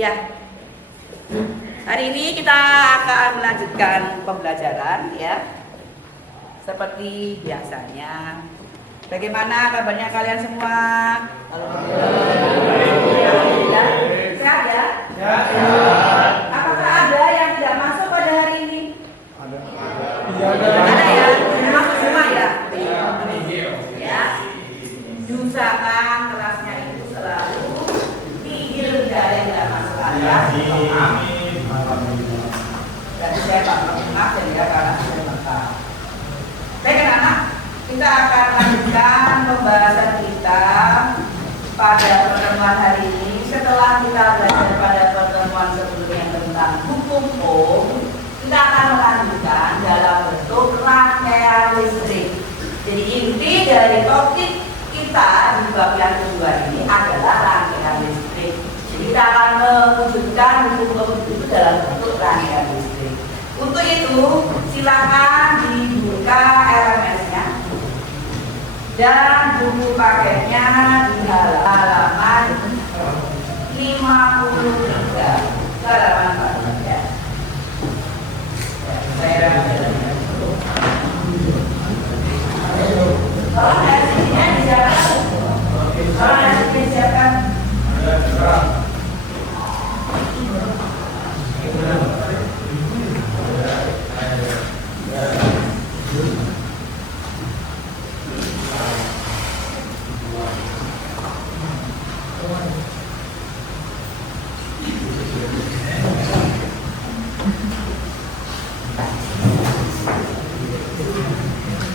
Ya, hari ini kita akan melanjutkan pembelajaran ya, seperti biasanya. Bagaimana kabarnya kalian semua? Alhamdulillah. Sehat ya? Apakah ada yang tidak masuk pada hari ini? Ada ya? Masuk semua ya? Ya. Diusahakan kelasnya itu selalu nihil, tidak ada yang tidak masuk alias. Jadi saya Pak maaf ya karena sudah lengkap. Baik anak, kita akan lanjutkan pembahasan kita pada pertemuan hari ini. Setelah kita belajar pada pertemuan sebelumnya tentang hukum, kita akan melanjutkan dalam bentuk rangkaian listrik. Jadi inti dari topik kita di bab yang kedua ini adalah rangkaian listrik. Jadi kita akan mewujudkan hukum itu dalam bentuk rangkaian listrik. Untuk itu silakan dibuka LMS-nya dan buku paketnya di halaman 53 halaman 4 ya. Tolong LMS-nya disiapkan. Tolong LMS-nya disiapkan.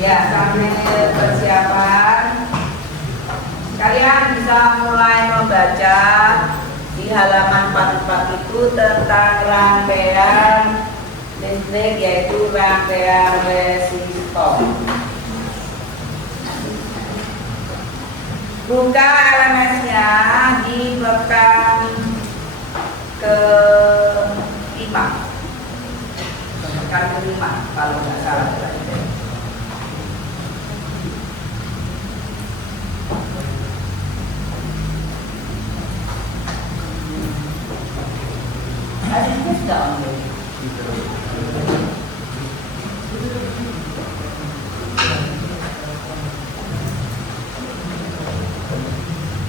Ya, sambil persiapan, kalian bisa mulai membaca di halaman 44 itu tentang rangkaian listrik, yaitu rangkaian resistor. Buka LMS-nya di pekan ke-5, pekan ke-5 kalau nggak salah. Hasilnya sudah online.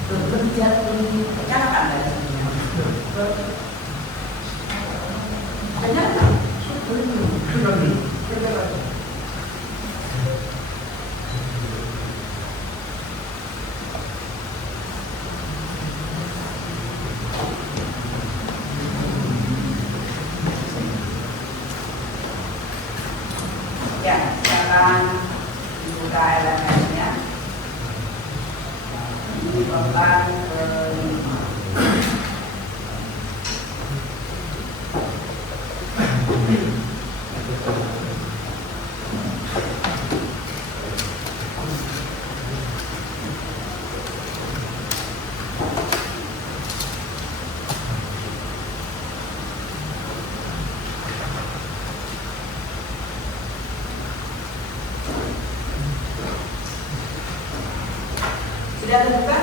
Bekerja di rencanakan dari sini. Ya, silakan dibuka LMS-nya di pekan ke-5. Sudah terbuka?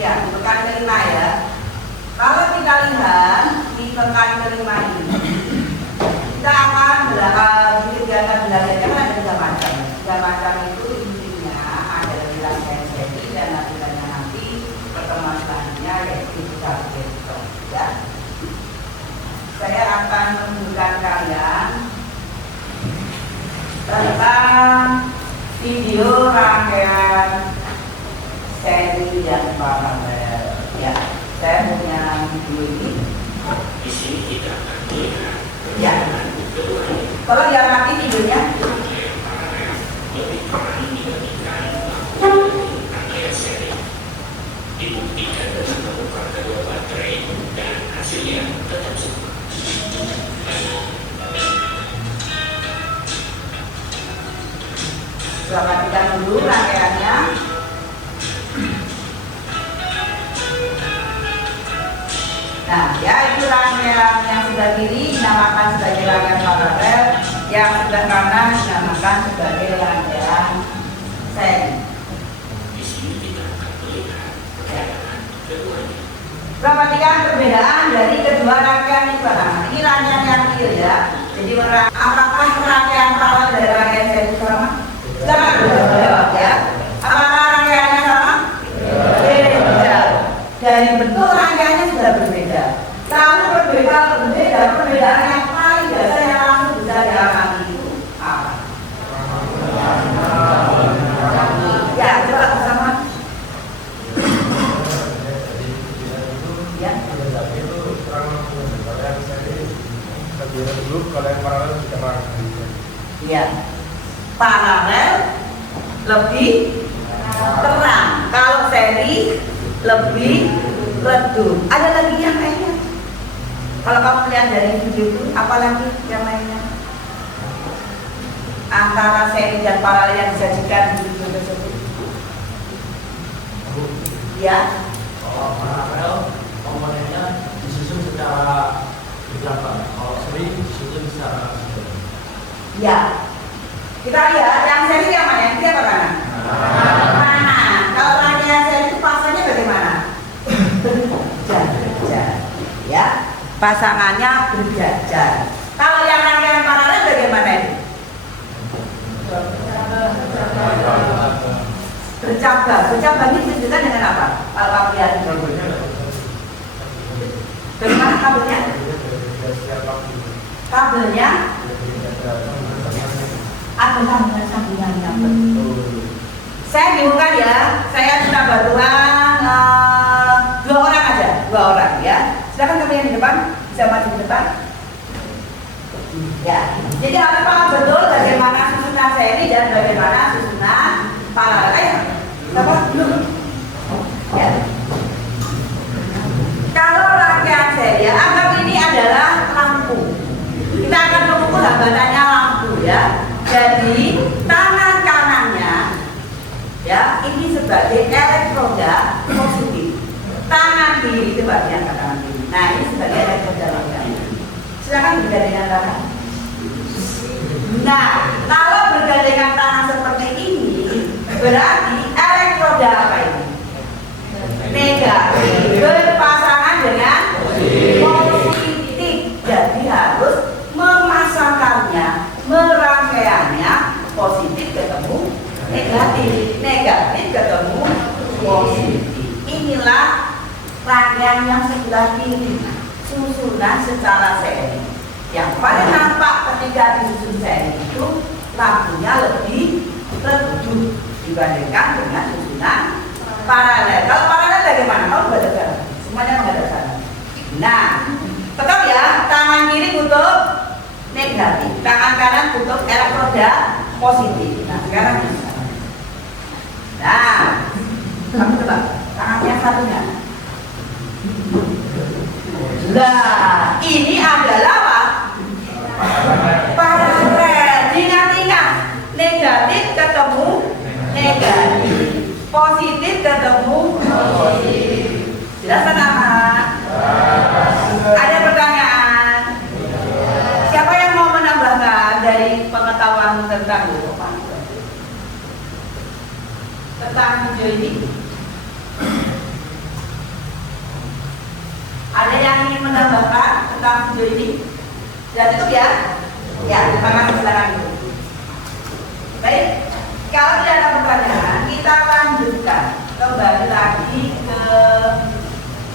Ya, di pekan ke-5 ya. Kalau kita lihat di pekan ke-5 ini, kita akan belajarnya kan ada 3 macam. 3 macam itu intinya ada di rangkaian seri dan nanti pertemuan selanjutnya yaitu target ya. Saya akan menunjukkan kalian tentang video rangkaian seri yang paralel ya. Saya punya video ini. Di sini kita akan melihat Ya. Kalau diamati videonya. Dibuktikan dengan membuka kedua baterai dan hasilnya tetap sama. Perhatikan dulu rangkaiannya. Nah, ya itu rangkaian yang sebelah kiri dinamakan sebagai rangkaian paralel, yang sebelah kanan dinamakan sebagai rangkaian seri. Di sini kita akan melihat perbedaan keduanya. Perhatikan perbedaan dari kedua rangkaian ini pertama. Ini rangkaian yang real ya. Jadi apakah rangkaian paralel dari rangkaian seri sama? Jangan jawab ya. Apakah rangkaiannya sama? Beda. Dari bentuk rangkaiannya sudah berbeda. Lalu perbedaan yang paling dasar yang langsung bisa diamati itu apa? Ya, coba bersama. Ya. Kalau yang paralel tidak marah. Iya. Paralel lebih terang. Kalau seri lebih redup. Ada lagi yang lainnya. Kalau kamu lihat dari video itu, apalagi yang lainnya? Antara seri dan paralel yang disajikan di video tersebut. Ya. Kalau paralel komponennya disusun secara berjangka. Kalau seri disusun secara Ya. Kita lihat yang seri yang mana? Yang kiri apa kanan? Kanan. Kalau rangkaian seri itu pasangannya bagaimana? Berjajar. Ya. Pasangannya berjajar. Kalau yang rangkaian paralel bagaimana ini? Bercabang. Bercabang ini ditunjukkan dengan apa? Kalau kamu lihat. Bagaimana kabelnya? Kabelnya ada sambungan-sambungannya, betul. Saya bingungkan ya, saya cuma bantuan 2 orang aja, 2 orang ya. Silakan kami yang di depan, bisa maju di depan. Ya, jadi harus paham betul bagaimana susunan seri dan bagaimana susunan paralel. Apa? Ya. Kalau rangkaian seri, ya, anggap ini adalah lampu. Kita akan mengukur hambatannya lampu ya. Jadi tangan kanannya ya ini sebagai elektroda positif. Tangan kiri itu bagian tangan kiri. Nah ini sebagai elektroda negatif. Silakan bergandengan tangan. Nah kalau bergandengan tangan seperti ini berarti elektroda apa ini? Negatif berpasangan dengan positif. Jadi harus memasangkannya, merangkaiannya positif ketemu negatif, negatif ketemu positif. Inilah rangkaian yang sebelah kiri, susunan secara seri. Yang paling nampak ketika disusun seri itu lampunya lebih redup dibandingkan dengan susunan paralel. Kalau paralel bagaimana? Kamu menghadap sana, semuanya menghadap sana. Nah, tetap ya, tangan kiri tutup negatif, tangan kanan tutup elektroda positif. Nah, sekarang bisa. Nah, kamu coba tangannya satunya. Nah, ini adalah apa? Paralel. Ingat-ingat, negatif ketemu negatif, positif ketemu positif. Jelas anak-anak? Ada pertanyaan? Siapa yang mau menambahkan dari pengetahuan tentang video ini? Ada yang ingin menambahkan tentang video ini? Sudah cukup ya? Ya, terima kasih, silakan dulu. Baik, kalau tidak ada pertanyaan, kita lanjutkan kembali lagi ke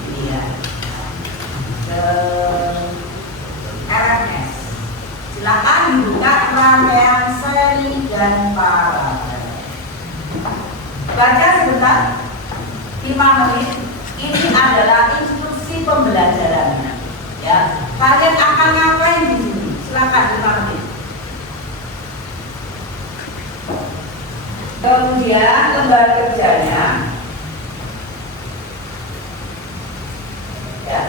ini ya, ke RMS. Silakan dibuka rangkaian seri dan paralel. Baca sebentar, 5 menit. Ini adalah instruksi pembelajarannya. Ya, kalian akan ngapain di sini? Silakan 5 menit. Kemudian lembar kerjanya, ya,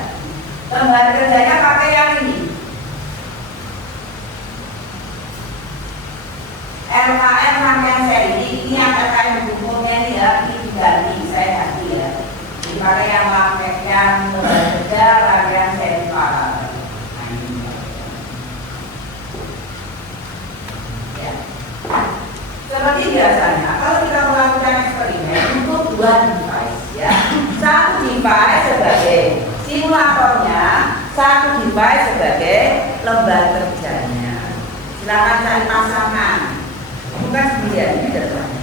lembar kerjanya pakai yang ini. LKM rangkaian seri ini yang terkait bukunya ini ya, ini diganti, saya ganti ya. Dipakai yang lembar kerja rangkaian device ya. Satu device sebagai simulatornya, satu device sebagai lembar kerjanya. Silakan cari pasangan. Bukan sendirian ini depannya.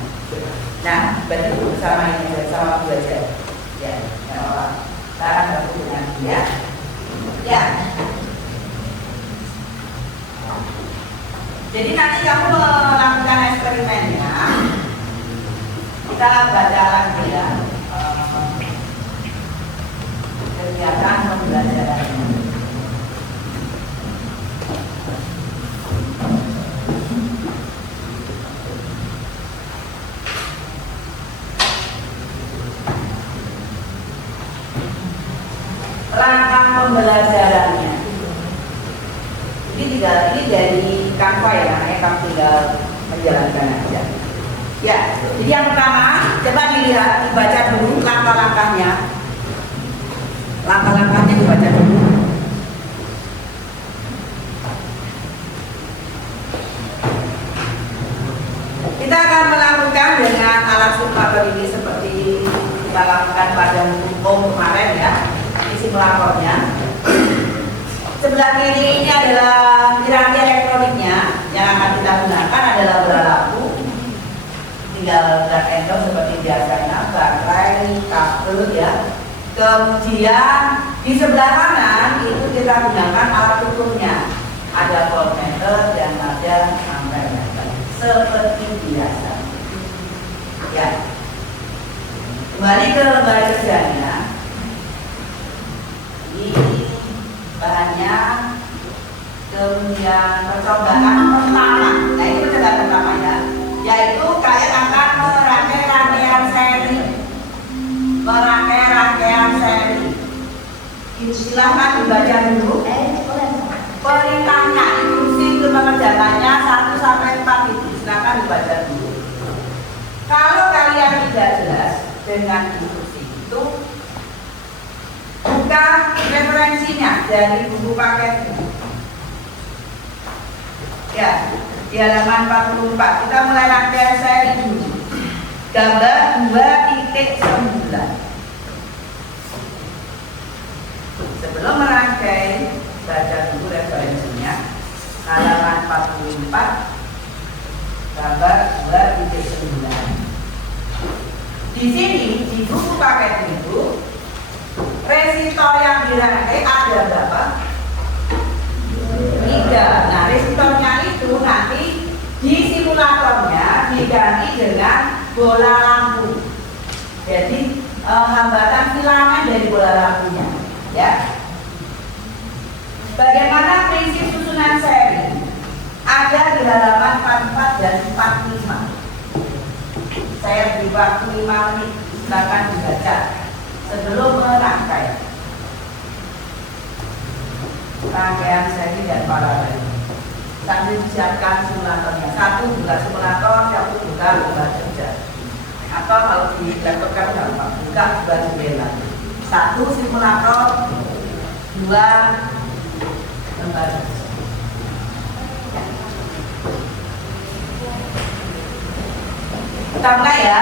Nah, berarti bersama ini aja, sama Bu aja. Ya, ya Allah. Kita akan bertemu dengan dia. Ya. Jadi nanti kamu melakukan eksperimennya. Kita baca lagi ya. Kegiatan pembelajarannya. Rangkaian pembelajarannya. Ini dari Canva ya, namanya kamu tinggal menjalankan aja. Ya, jadi yang pertama coba dilihat, dibaca dulu langkah-langkahnya. Langkah-langkahnya dibaca dulu. Kita akan melakukan dengan alat simulator ini seperti kita lakukan pada kemarin ya, di simulatornya. Sebelah kiri ini adalah piranti elektroniknya yang akan kita gunakan adalah bola lampu. Tinggal drag and drop seperti biasanya, baterai, kabel ya. Kemudian di sebelah kanan itu kita gunakan alat ukurnya. Ada voltmeter dan ada ampermeter seperti biasa. Ya. Kembali ke lembar kerjanya. Ini bahannya, kemudian percobaan pertama. Nah ini percobaan pertama ya, yaitu kalian akan merangkai rangkaian seri. Silahkan dibaca dulu perintahnya, instruksi untuk mengerjakannya 1 sampai 4 itu. Silahkan dibaca dulu. Kalau kalian tidak jelas dengan instruksi itu, buka referensinya dari buku paketnya. Ya, di halaman 44 kita mulai rangkaian seri dulu. Gambar 2.9. Sebelum merangkai, baca dulu referensinya. Halaman 44, gambar 2.9. Di sini di buku paket itu resistor yang dirangkai ada berapa? 3. Nah, resistornya itu nanti di simulatornya diganti dengan bola lampu. Jadi hambatan filamen dari bola lampunya, ya. Bagaimana prinsip susunan seri? Ada di halaman 44 dan 45. Saya beri waktu 5 menit, silakan dibaca sebelum merangkai. Rangkaian seri dan paralel. Sambil disiapkan simulatornya. 1 buka simulator, 1 buka lembar kerja. Atau kalau di laptop kan gampang, buka buka jendela. 1 simulator, 2 lembar kerja. Kita mulai ya.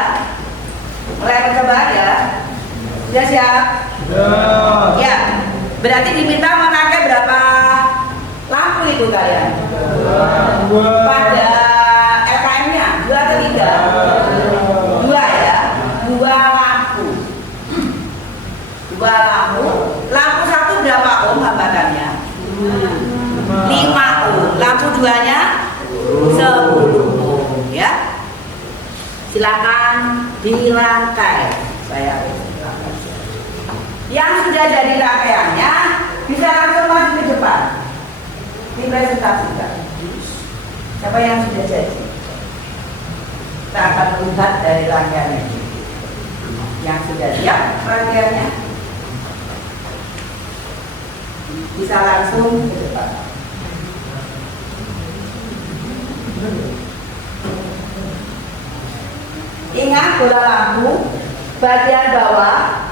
Mulai percobaan ya. Sudah siap? Ya. Berarti diminta merangkai berapa lampu itu kalian? Pada LKM-nya 2 atau 3? 2 ya. 2 lampu. 2 lampu. Lampu 1 berapa ohm hambatannya? 5 ohm. Lampu 2-nya 10 ohm ya. Silakan dirangkai. Saya yang sudah jadi rangkaiannya bisa langsung maju ke depan dipresentasikan. Siapa yang sudah jadi? Kita akan melihat dari rangkaiannya. Yang sudah siap rangkaiannya bisa langsung ke depan. Ingat bola lampu bagian bawah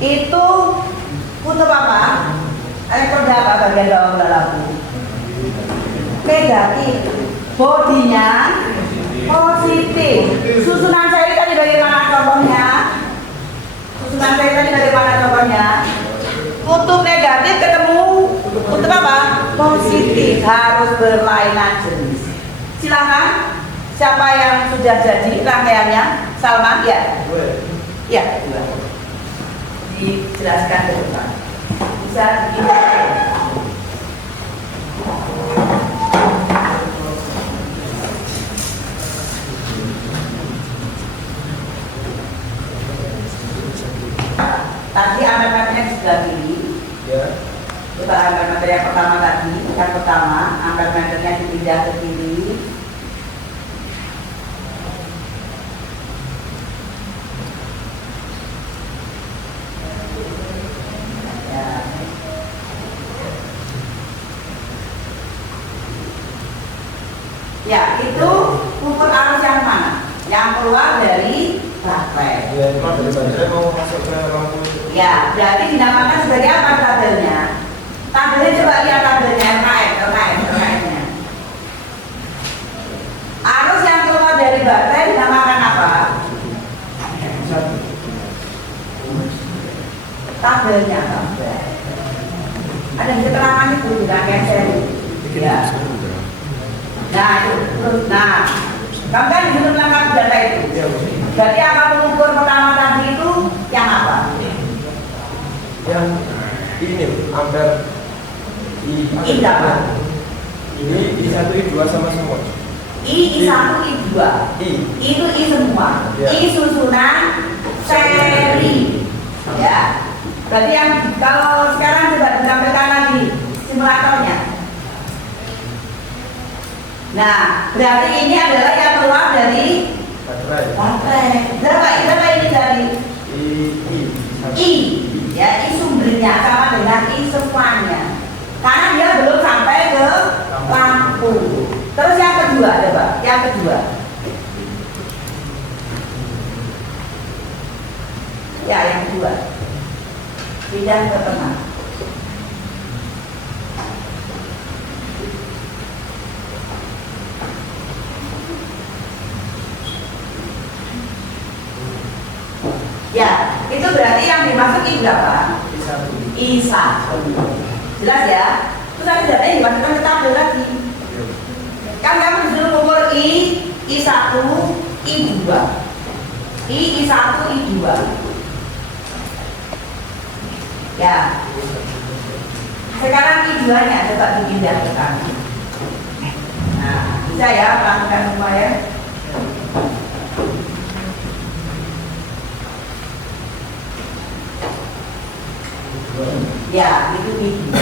itu kutub apa? Elektroda apa bagian bawah bola lampu? Negatif. Bodinya positif. Susunan seri tadi bagaimana contohnya? berlainan jenis. Silakan, siapa yang sudah jadi rangkaiannya? Salman, ya? Ya, dua. Dijelaskan ke depan. Bisa tadi angka-angkanya di sebelah kiri. Ya. Coba angka yang pertama tadi, yang pertama angka-angkanya dipindah ke kiri. Ya, itu ukur arus yang mana? Yang keluar dari baterai. Ya, cuma dari baterai mau masuk ke lampu. Ya, berarti dinamakan sebagai apa tabelnya? Tabelnya coba lihat tabelnya LKS-nya. Arus yang keluar dari baterai dinamakan apa? Tabelnya apa? Ada di keterangan itu di rangkaian seri. Ya. Nah, itu. Nah, kamu kan belum melengkapi data itu. Berarti akan mengukur pertama tadi itu yang apa? Yang ini ampere I berapa? Ini I1 I2 sama semua. I1 I2. Itu I semua. Ya. I susunan seri. Ya. Berarti yang kalau sekarang sudah ditampilkan lagi simulatornya. Nah, berarti ini adalah yang keluar dari baterai. Berapa ini dari I, ya I sumbernya sama dengan I semuanya. Karena dia belum sampai ke lampu. Terus yang kedua, coba, yang kedua. Ya, yang kedua. Pindah ke tengah. Ya, itu berarti yang dimaksud I berapa? I1. Jelas ya? Terus nanti datanya dimasukkan ke tabel lagi. Kan kamu disuruh ukur I1, I2. I1, I2. Ya. Sekarang I2-nya coba dipindah ke kanan. Nah, bisa ya lakukan semua ya. Ya, itu I2.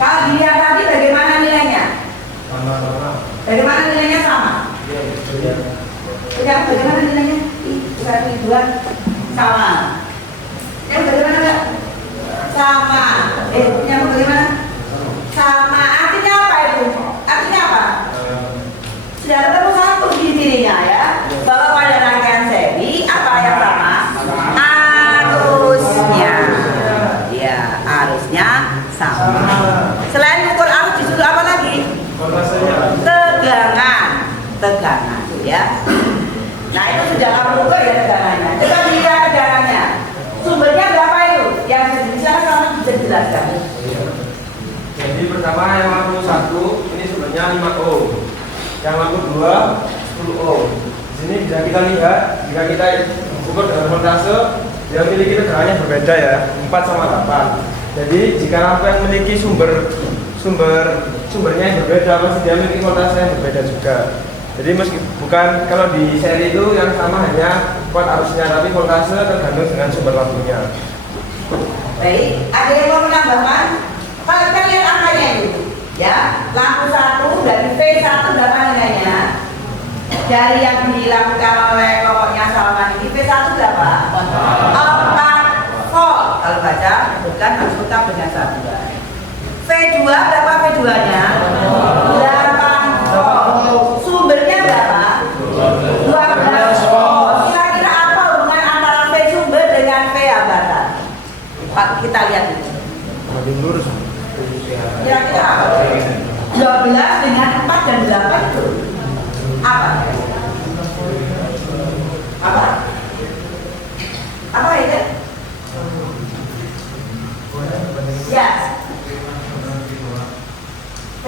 Kalau dilihat tadi bagaimana nilainya? Bagaimana nilainya sama? Ya, bagaimana nilainya? I1, I2 sama. Yang bagaimana enggak? Sama. Yang bagaimana? Sama. Artinya apa itu? Artinya apa? Sudah ketemu satu di sininya ya. Bahwa pada rangkaian seri apa yang sama? Arusnya. Ya, arusnya sama. Selain ukur arus disuruh apa lagi? Tegangan ya. Nah, itu sudah kamu ukur ya tegangannya. Coba dilihat tegangannya. Sumbernya berapa itu? Yang bisa kamu bisa jelaskan. Jadi pertama yang lampu 1 ini sumbernya 5 ohm. Yang lampu 2 10 ohm. Di sini bisa kita lihat jika kita ukur dengan voltase dia memiliki tegangannya berbeda ya, 4 sama 8. Jadi jika lampu yang memiliki sumbernya yang berbeda pasti dia memiliki voltase yang berbeda juga. Jadi meski bukan kalau di seri itu yang sama hanya kuat arusnya, tapi voltase tergantung dengan sumber lampunya. Baik, ada yang mau menambahkan? Kalau kita lihat angkanya itu, ya, lampu 1 dari V1 berapa nilainya? Dari yang dilakukan oleh kelompoknya Salman ini V1 berapa? 4 volt. Kalau baca, bukan harus tetap dengan satuan. V2 berapa V2-nya? 8 volt. Sumbernya berapa? 12 volt. Kira-kira apa hubungan antara V sumber dengan V hambatan? Pak, kita lihat itu. Kira-kira apa? 12 dengan 4 dan 8 itu apa? Apa itu? Ya. V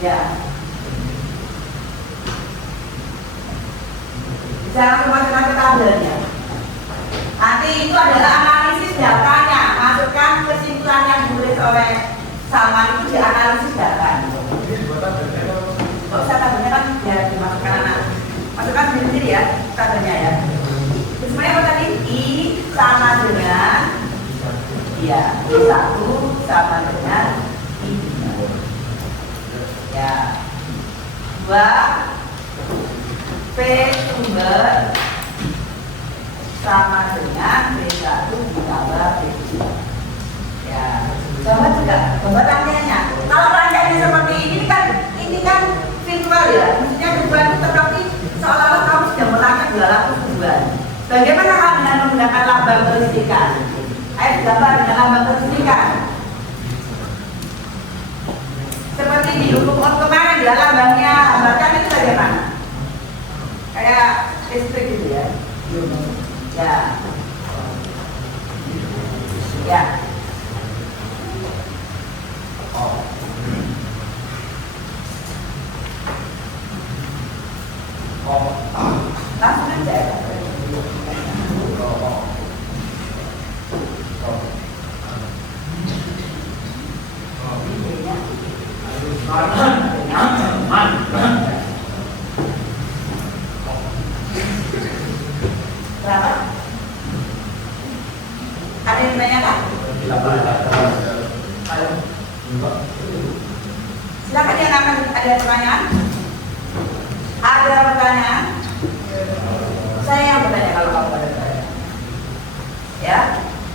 Ya. Jangan masukkan ke tabelnya. Nanti itu adalah analisis datanya. Masukkan kesimpulan yang ditulis oleh Salman itu dianalisis data. Kalau usah tabelnya kan ya dimasukkan anak. Masukkan sendiri ya tabelnya ya. Semuanya apa tadi? I sama dengan ya I1 sama dengan I2. Ya. 2 P sumber sama dengan B1 ditambah B2. Ya, coba juga, coba rangkaiannya. Kalau rangkaiannya seperti ini kan virtual ya. Maksudnya tujuan itu tetapi seolah-olah kamu sudah melangkah 2 tujuan. Bagaimana kamu dengan menggunakan lambang kelistrikan? Ayo gambar dengan lambang kelistrikan. Seperti di hukum kemarin ya, lambangnya hambatan itu bagaimana? Kayak listrik gitu ya. Ya. Ya. Oh. Oh. Langsung aja ya. Berapa? Ada yang ditanyakan? Silakan yang akan ada pertanyaan. Ada pertanyaan? Saya yang bertanya kalau kamu ada pertanyaan. Ya,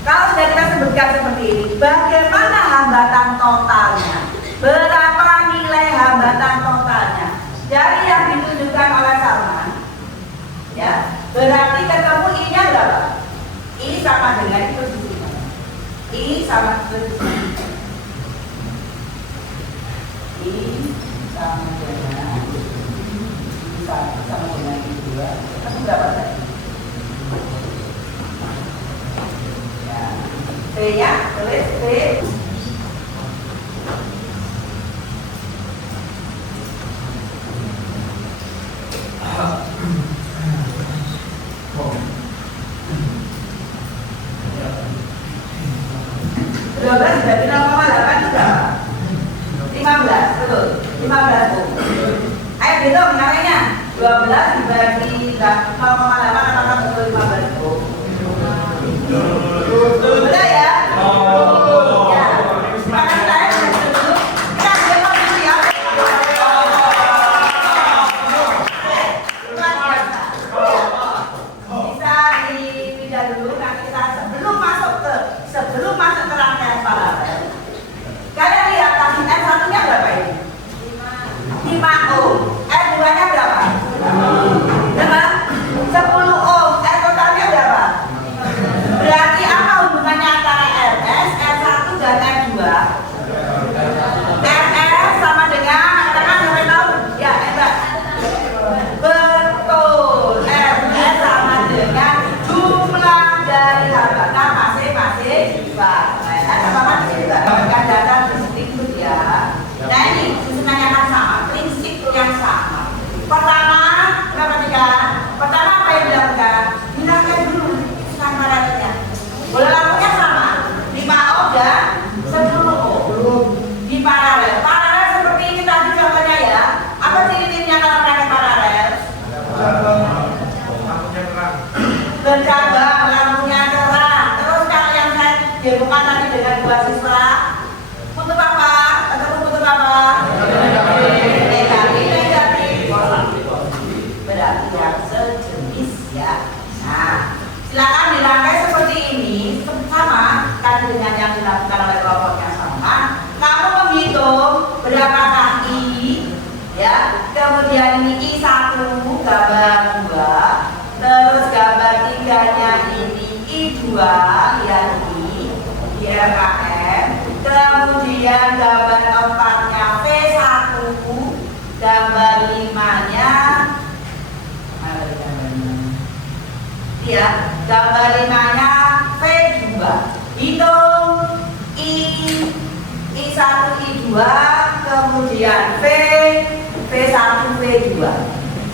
kalau sudah kita sebutkan seperti ini, bagaimana hambatan totalnya? Berapa nilai hambatan totalnya? Dari yang ditunjukkan oleh Salman, ya, berarti ketemu I-nya berapa? I sama dengan itu posisi. I sama posisi. I sama dengan sama dengan I2. Ketemu berapa tadi? Ya. P ya, tulis P. Jadi 0,8 juga 15, betul 15 Bu. Ayo hitung namanya 12 dibagi 0,8 apakah betul 15 Bu? Betul ya? Ya. Maka saya sudah dulu kita ambil posisi ya. Bisa dipindah dulu nanti kita sebelum masuk ke rangkaian paralel. Kalian lihat tadi N1 nya berapa ini? 5 ohm. N2 nya berapa? Berapa? 10 ohm. N totalnya berapa? Berarti apa hubungannya antara RS, R1 dan R2? RS sama dengan, katakan sampai tahu? Ya, Mbak. Betul. RS sama dengan jumlah dari hambatan masing-masing baterai. Apa-apa juga. Berikan data berikut ya. Nah ini susunannya kan sama, prinsip yang sama. Pertama, perhatikan. Pertama apa yang dilakukan? Hilangkan dulu susunan paralelnya. Bola lampunya sama, 5 ohm dan 10 ohm. Di paralel. Paralel seperti ini tadi contohnya ya. Apa ciri-cirinya kalau pakai paralel? Bercabang, lampunya terang. Terus kalau yang saya demokan tadi dengan 2 siswa, kutub apa? Atau kutub apa? Negatif. Berarti yang sejenis ya. Nah, silakan dirangkai seperti ini, sama tadi dengan yang dilakukan oleh kelompok yang sama. Kamu menghitung berapakah I, ya. Kemudian ini I1 gambar 2, terus gambar 3-nya ini I2 yang I di RKM. Kemudian gambar 4-nya V1, gambar 5-nya ya, gambar 5-nya V2. Hitung I1 I2, kemudian V1, V2.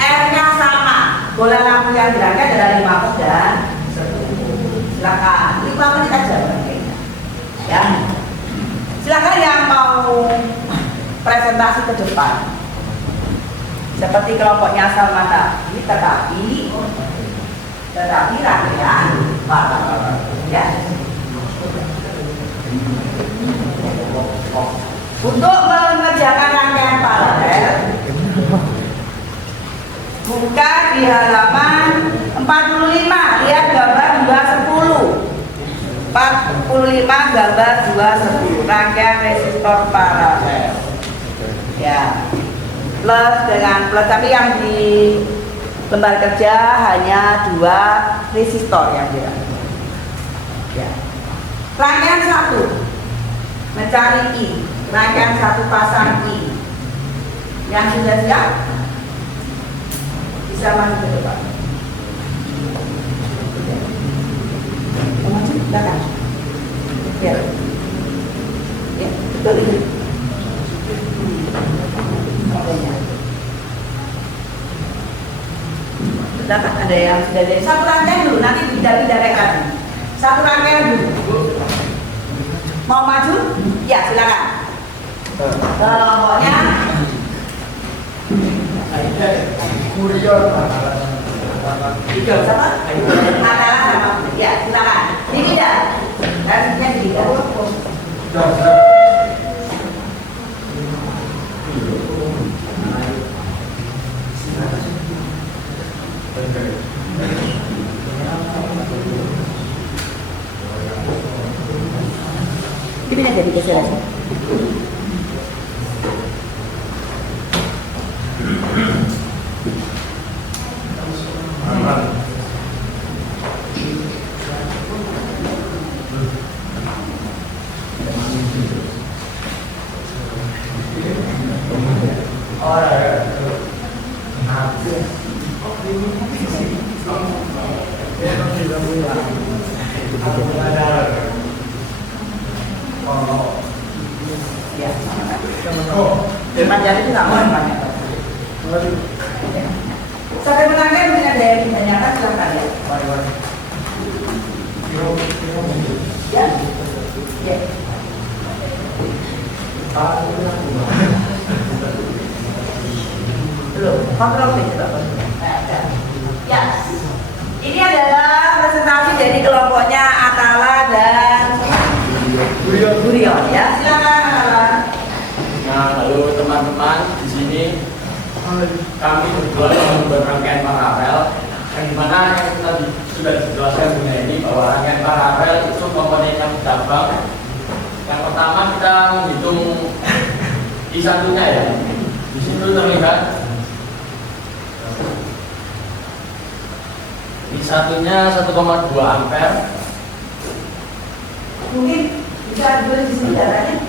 R-nya sama, bola lampu yang gerakan adalah 5 ohm dan 10. Silakan, 5 menit aja kayaknya. Ya. Silakan yang mau presentasi ke depan. Seperti kelompoknya asal mata, ini tetapi rangkaian paralel. Ya. Untuk mengerjakan rangkaian paralel, buka di halaman 45, lihat gambar 210. 45 gambar 210, rangkaian resistor paralel. Ya. Plus dengan plus, tapi yang di lembar kerja hanya 2 resistor yang dia. Ya. Rangkaian 1 mencari I, rangkaian 1 pasang I. Yang sudah siap bisa maju ke depan. Maju ke belakang. Ya. Ya, betul itu. Sedangkan ada yang sudah jadi satu rangkaian dulu, nanti pindah-pindah lagi. Satu rangkaian dulu. Mau maju? Ya, silakan. Kelompoknya tiga sama? Adalah sama. Ya, silakan. Dipindah. Nantinya dipindah. Dipindah jadi geser aja. Jadi itu nggak mau banyak. Sampai menangnya mungkin ada yang ditanyakan, silakan ya. Ya, ya. Belum, kontrol itu. Ya, ini adalah presentasi dari kelompoknya Atala dan Gurion. Ya, silakan Atala. Nah, halo teman-teman, di sini kami berdua membuat rangkaian paralel. Yang dimana yang tadi sudah dijelaskan mengenai ini bahwa rangkaian paralel itu komponennya bercabang. Yang pertama kita menghitung I1-nya ya. Di situ terlihat I1-nya 1,2 ampere. Mungkin bisa dibeli di sini datanya.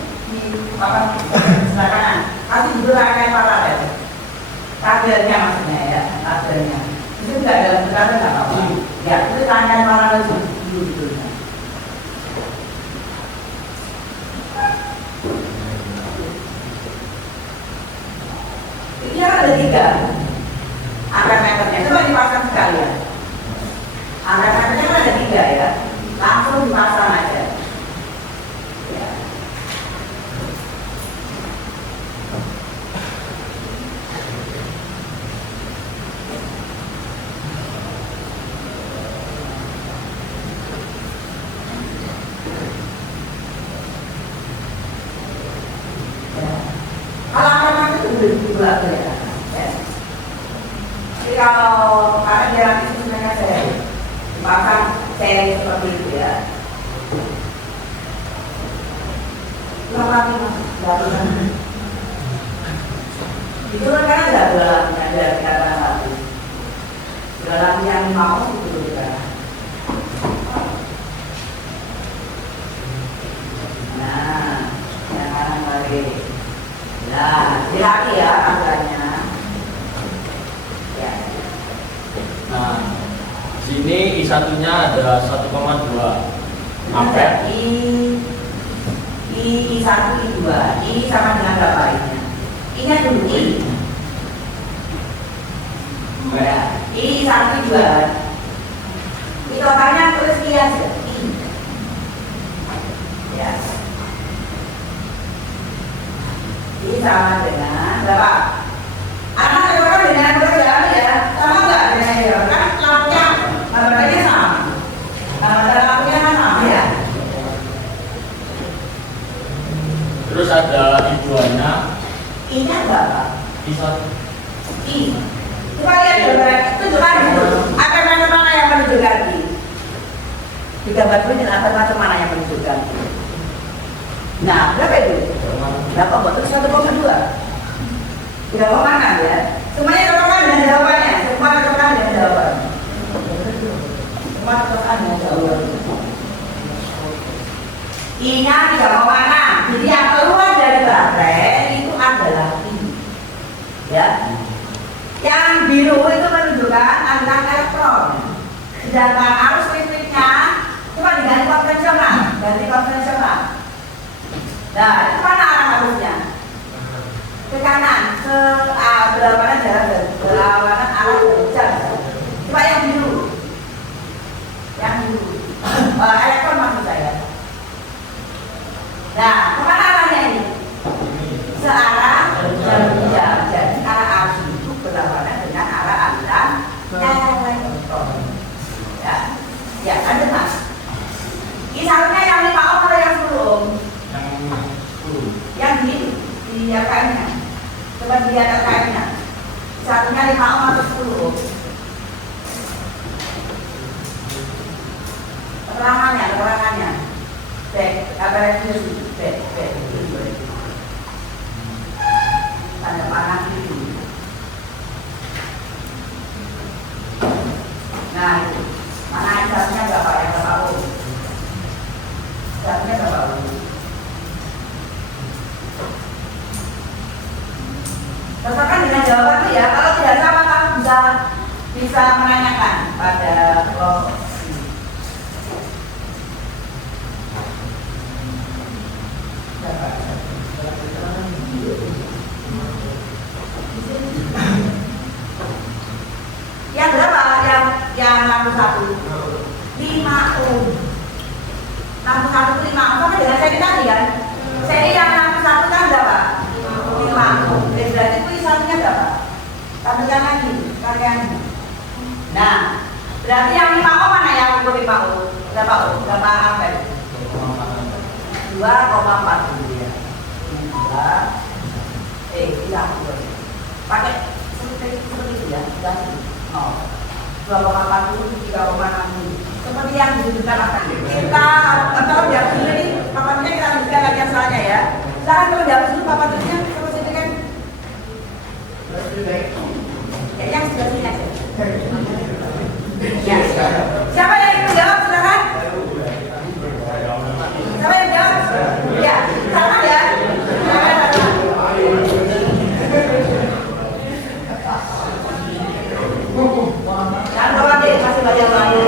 Apa sebelah kanan kasih dulu rangkaian paralel tabelnya maksudnya ya, tabelnya itu tidak dalam tekanan nggak apa-apa ya, itu rangkaian paralel dulu ini ada 3 angka meternya, coba dipasang sekalian. Angka meternya kan ada 3 ya, langsung dipasang aja. Jadi kalau karena dia nanti sebenarnya saya makan seri seperti itu ya. Lagi itu kan karena ada 2 lapisan, ada dikatakan lapis. 2 lapis yang mau itu juga. Nah, yang kanan lagi. Nah, dihati ya angkanya. Ya. Nah, sini I1-nya ada 1,2 ampere. I1, I2, I sama dengan berapa ini? Ingat dulu I. Ya, I 1 2. I totalnya tulis I aja. I. Ya. I sama dengan berapa? Anak terjawab dengan pekerjaan ya, sama nggak dengan ya? Kan lampunya, matematikanya sama. Matematika lampunya kan sama ya. Terus ada I2-nya. I-nya berapa? I1. I. Coba lihat gambaran itu tunjukkan dulu. Apa macam mana yang menunjukkan I? Di gambar ini apa macam mana yang menunjukkan I? Nah, berapa itu? Berapa betul 1,2? Tidak mana ya? Semuanya cocokkan dengan jawabannya. Semua cocokkan dengan jawaban. Semua cocokkan dengan jawaban. I-nya 3,6. Jadi yang keluar dari baterai itu adalah I. Ya. Yang biru itu menunjukkan aliran elektron. Sedangkan arus listriknya cuma diganti konvensional, ganti konvensional. Nah, itu mana arah arusnya? Ke kanan, ke berlawanan jalan berlawanan arah hujan. Coba yang biru, elektron maksud saya. Nah, kemana arahnya ini? Searah jalan hujan. Jadi arah arus itu berlawanan dengan arah aliran elektron. Ya, ya ada mas. Ini seharusnya yang 5 ohm atau yang 10 ohm? Yang di akarnya. Coba dilihat akarnya. Satunya 5 ohm atau 10 ohm? Keterangannya. Akarnya itu ada panah itu. Nah, itu. Mana satunya berapa ya? Berapa ohm? Satunya berapa ohm? Cocokkan dengan jawabannya ya. Kalau tidak sama kamu bisa menanyakan pada kelompok. Yang berapa? Yang lampu 1 5 ohm. Lampu 1 itu 5 ohm sama dengan seri tadi kan? Seri yang lampu 1 kan berapa? 5 ohm. Berarti itu satunya berapa? Tambahkan lagi kalian. Nah, berarti yang 5 ohm mana yang ukur 5 ohm? Berapa ohm? Berapa ampere? 2,4 dulu ya. Tidak pakai seperti itu ya. Oh, 2,40 3,6 seperti yang ditunjukkan akan kita atau jawab dulu nih papannya kita lanjutkan lagi yang soalnya ya. Silahkan kalau jawab dulu papannya seperti itu kan. Yang sudah sini aja. Ya. Siapa yang ingin menjawab silakan. Siapa yang jawab? Ya, sama ya. Jangan khawatir, masih banyak lagi.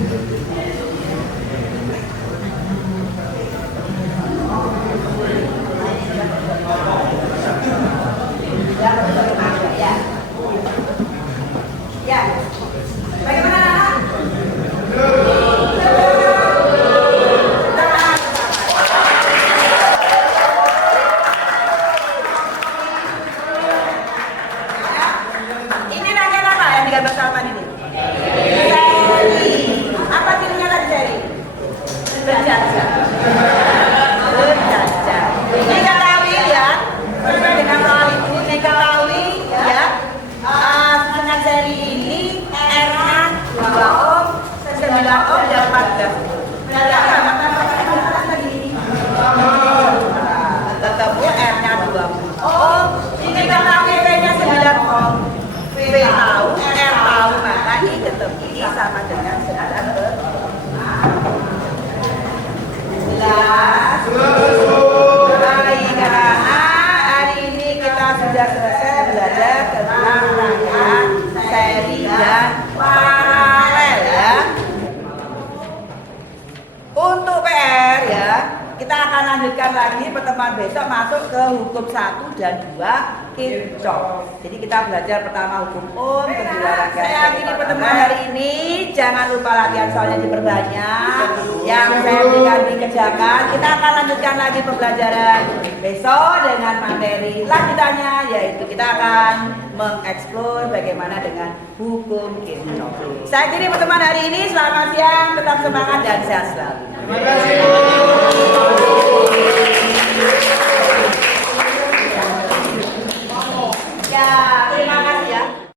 Ya. Ya. Bagaimana anak? Ini rangkaian apa yang digambar sama ini? Seri. Apa artinya tadi seri? Berjajah. Berjajah. Diketahui ya, sesuai dengan soal itu diketahui ya, setengah seri ini R-nya 2 ohm, 9 ohm dan 14. Berarti apa? Ketemu R-nya 20 ohm, diketahui V-nya 9 ohm. V tahu, R tahu, maka I ketemu I sama dengan 9 ohm. Jelas? Baik, karena hari ini kita sudah selesai belajar tentang rangkaian seri dan paralel ya. Untuk PR ya, kita akan lanjutkan lagi pertemuan besok masuk ke hukum 1 dan 2 Kirchhoff. Jadi kita belajar pertama hukum Ohm, kedua rangkaian. Saya akhiri pertemuan hari ini. Jangan lupa latihan soalnya diperbanyak. Yang saya berikan dikerjakan. Kita akan lanjutkan lagi pembelajaran besok dengan materi lanjutannya, yaitu kita akan mengeksplor bagaimana dengan hukum Kirchhoff. Saya akhiri pertemuan hari ini. Selamat siang, tetap semangat dan sehat selalu. Terima kasih.